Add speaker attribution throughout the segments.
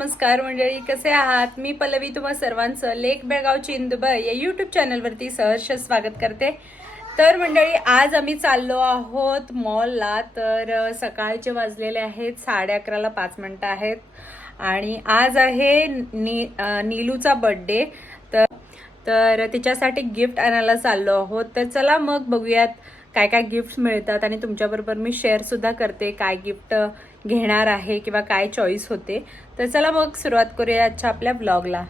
Speaker 1: नमस्कार मंडळी कसे आहात? मी पल्लवी तुम्हा सर्वांचं लेक बेळगावची इंदुबाई या यूट्यूब चॅनलवरती सहर्ष स्वागत करते. तर मंडळी आज आम्ही चाललो आहोत मॉलला तर सकाळचे वाजलेले आहेत साडे अकराला पाच मिनटं आहेत. आणि आज आहे नी नीलूचा बड्डे तर तर तिच्यासाठी गिफ्ट आणायला चाललो आहोत. तर चला मग बघूयात काय काय गिफ्ट मिळतात आणि तुमच्याबरोबर मी शेअर सुद्धा करते काय गिफ्ट घेणार आहे किंवा काय चॉईस होते. तर चला मग सुरुवात करूया आजच्या आपल्या ब्लॉगला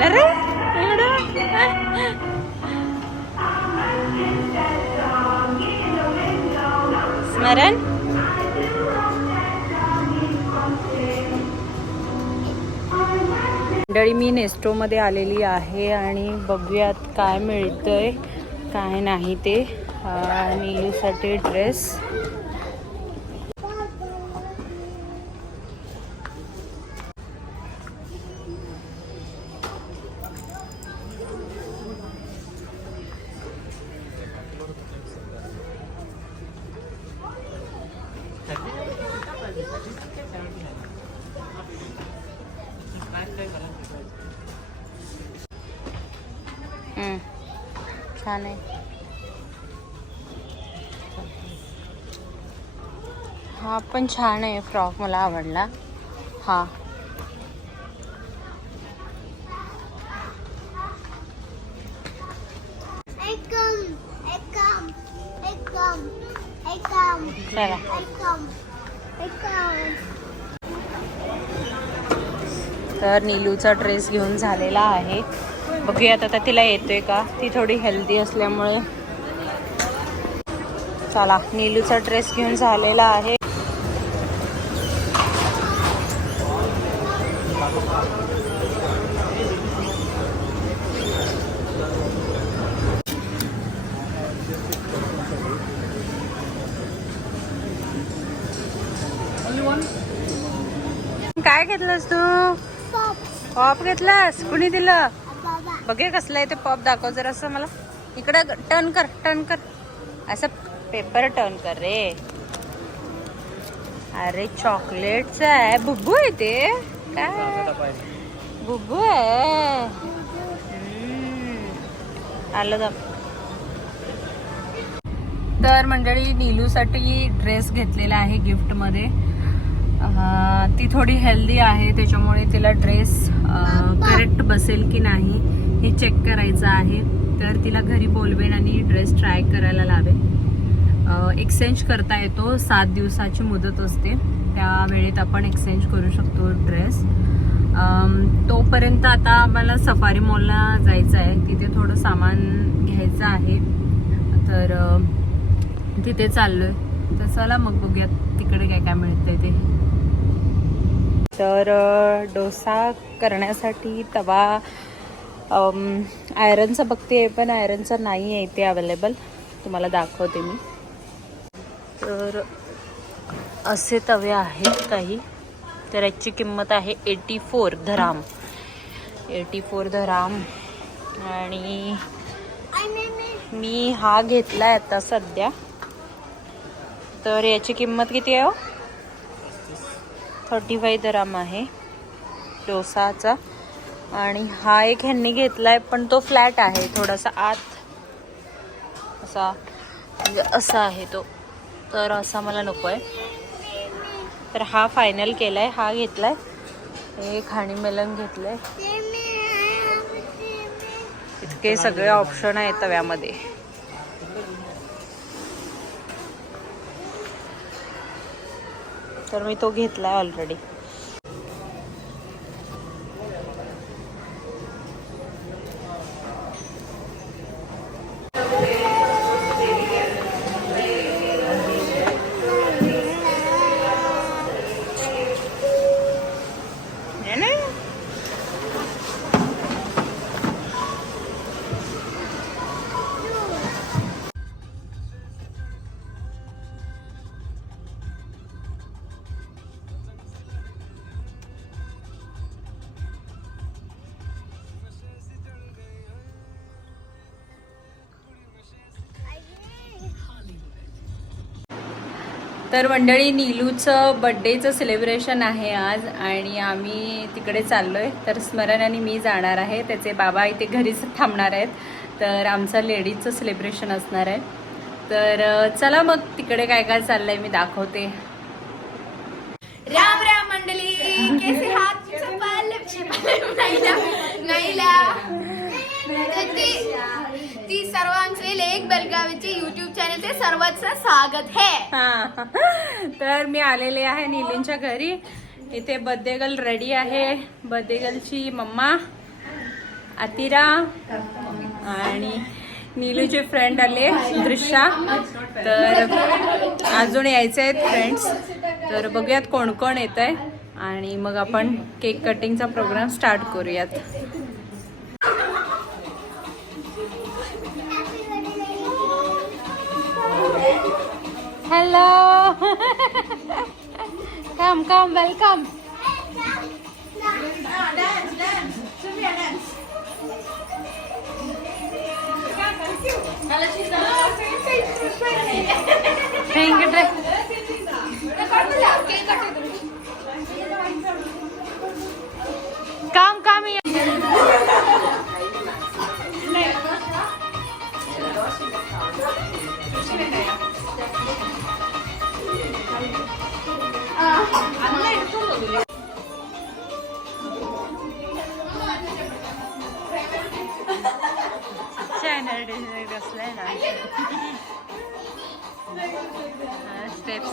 Speaker 1: अरे स्मरण? मंडळी मी नेस्टोमध्ये आलेली आहे आणि बघूयात काय मिळतंय काय नाही ते. आणि साठी ड्रेस छान आहे. हा पण छान आहे फ्रॉक मला आवडला. हा. तर नीलूचा ड्रेस घेऊन झालेला आहे. बघूयात आता तिला येतोय का? ती थोडी हेल्दी असल्यामुळे. चला नीलूचा ड्रेस घेऊन झालेला आहे. काय घेतलंस तू? पॉप घेतलास? कुणी दिलं? बघे कसलं आहे ते पॉप दाखव जर असं मला. इकडं टर्न कर टर्न कर. असं पेपर टर्न कर रे. अरे चॉकलेटचं आहे. बुब्बू आहे ते. काय? बुब्बू आहे. आलं जा तर मंडळी नीलूसाठी ड्रेस घेतलेला आहे गिफ्टमध्ये ती थोडी हेल्दी आहे त्याच्यामुळे तिला ड्रेस करेक्ट बसेल की नाही. हे चेक करायचं आहे. तर तिला घरी बोलवेन आणि ड्रेस ट्राय करायला लावेन. एक्सचेंज करता येतो. सात दिवसाची मुदत असते. त्या वेळेत आपण एक्सचेंज करू शकतो ड्रेस तोपर्यंत आता आम्हाला सफारी मॉलला जायचं आहे. तिथे थोडं सामान घ्यायचं आहे. तर तिथे तिथे चाललोय. तर चला मग बघूयात तिकडे काय काय मिळतंय ते. तर डोसा करण्यासाठी तवा आयरनचा बघते पण आयरनचा नाही आहे इथे अवेलेबल तुम्हाला दाखवते मी. तर असे तवे आहेत काही. तर याची किंमत आहे एटी फोर धराम. एटी फोर धराम. आणि मी हा घेतलाय आता सध्या. तर याची किंमत किती आहे हो? थर्टी फाय धराम आहे. डोसाचा. आणि हा एक ह्यांनी घेतलाय पण तो फ्लॅट आहे थोडासा आत. असा म्हणजे असा आहे तो. तर असा मला नको आहे तर हा फायनल केलाय हा घेतलाय. एक हाणी मेलन घेतलंय. इतके सगळे ऑप्शन आहेत तव्यामध्ये. तर मी तो घेतलाय ऑलरेडी तर मंडळी नीलूचं बड्डेचं सेलिब्रेशन आहे आज आणि आम्ही तिकडे चाललो आहे तर स्मरण आणि मी जाणार आहे. त्याचे बाबा इथे घरीच थांबणार आहेत. तर आमचं लेडीजचं सेलिब्रेशन असणार आहे. तर चला मग तिकडे काय काय चाललंय मी दाखवते.
Speaker 2: राम राम मंडळी कैसे हात चपाल चपाल नाहीला नाहीला तर ती ती सर्वांचे युट्यूब चॅनलचे सर्वांचं स्वागत है.
Speaker 1: तर मी आलेले आहे निलींच्या घरी. इथे बर्थडे गर्ल रेडी आहे. बर्थडे गर्लची मम्मा अतिरा आणि नीलूचे फ्रेंड आले दृश्या. तर अजून यायचे आहेत फ्रेंड्स तर बघूयात कोण कोण येत आहे आणि मग आपण केक कटिंगचा प्रोग्राम स्टार्ट करूयात. Hello. come, come, welcome. Ah, dance, dance. there is like the slide. Steps.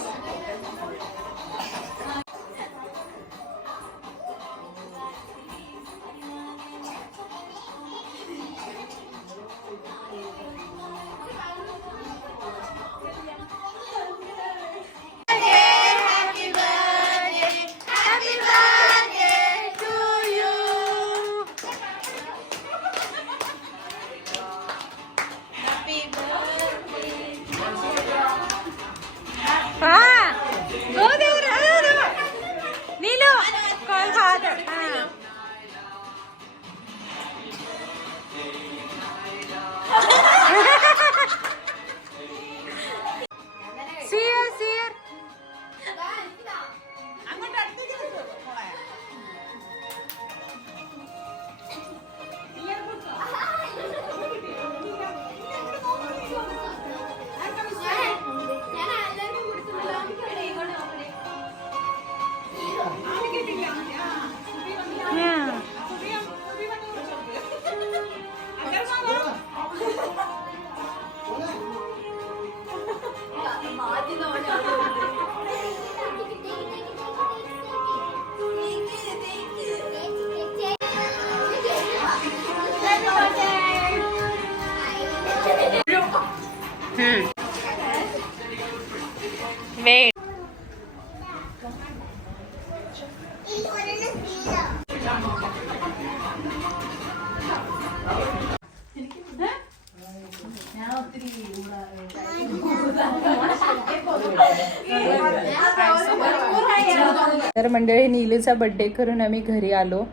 Speaker 1: तर मंडळी नीलूचा बड्डे करून आम्ही घरी आलो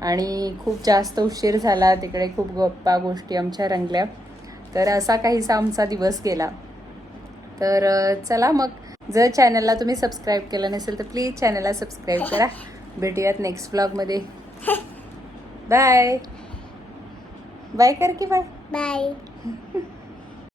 Speaker 1: आणि खूप जास्त उशीर झाला. तिकडे खूप गप्पा गोष्टी आमच्या रंगल्या. तर असा काहीसा आमचा दिवस गेला. तर चला मग. जर चॅनलला तुम्ही सबस्क्राईब केलं नसेल तर प्लीज चॅनलला सबस्क्राईब करा. भेटूयात नेक्स्ट ब्लॉगमध्ये. बाय. बाय कर की बाय.
Speaker 3: बाय.